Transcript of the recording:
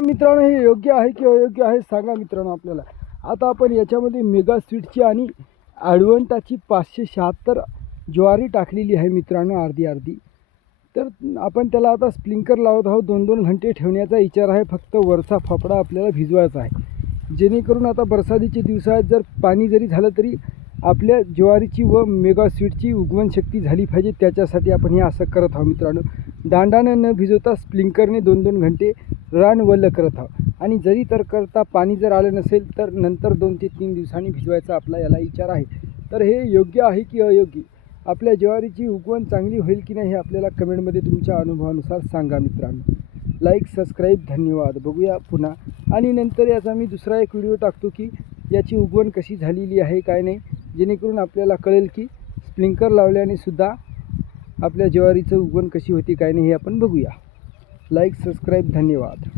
मित्रांनो, हे योग्य आहे की अयोग्य आहे सांगा मित्रांनो आपल्याला. आता आपण याच्यामध्ये मेगा स्वीटची आणि ॲडव्हान्टाची 576 ज्वारी टाकलेली आहे मित्रांनो, अर्धी. तर आपण त्याला आता स्प्रिंकर लावत आहोत. 2-2 घंटे ठेवण्याचा विचार आहे. फक्त वरचा फापडा आपल्याला भिजवायचा आहे, जेणेकरून आता बरसातीचे दिवस आहेत. जर पाणी जरी झालं तरी आपल्या ज्वारीची व मेगा स्वीटची उगवण शक्ती झाली पाहिजे. त्याच्यासाठी आपण हे असं करत आहोत मित्रांनो. दांडानं न भिजवता स्प्रिंकरने 2-2 घंटे रान वल्ल करत आहोत. आणि जरी तर करता पाणी जर आलं नसेल तर नंतर 2 ते 3 दिवसांनी भिजवायचा आपला याला विचार आहे. तर हे योग्य आहे की अयोग्य, आपल्या ज्वारीची उगवण चांगली होईल की नाही हे आपल्याला कमेंटमध्ये तुमच्या अनुभवानुसार सांगा मित्रांनो. लाईक, सबस्क्राईब, धन्यवाद. बघूया पुन्हा. आणि नंतर याचा मी दुसरा एक व्हिडिओ टाकतो की याची उगवण कशी झालेली आहे काय नाही, जेणेकरून आपल्याला कळेल की स्प्रिंकर लावल्याने सुद्धा आपल्या ज्वारीचं उगवण कशी होती काय नाही हे आपण बघूया. लाईक, सबस्क्राईब, धन्यवाद.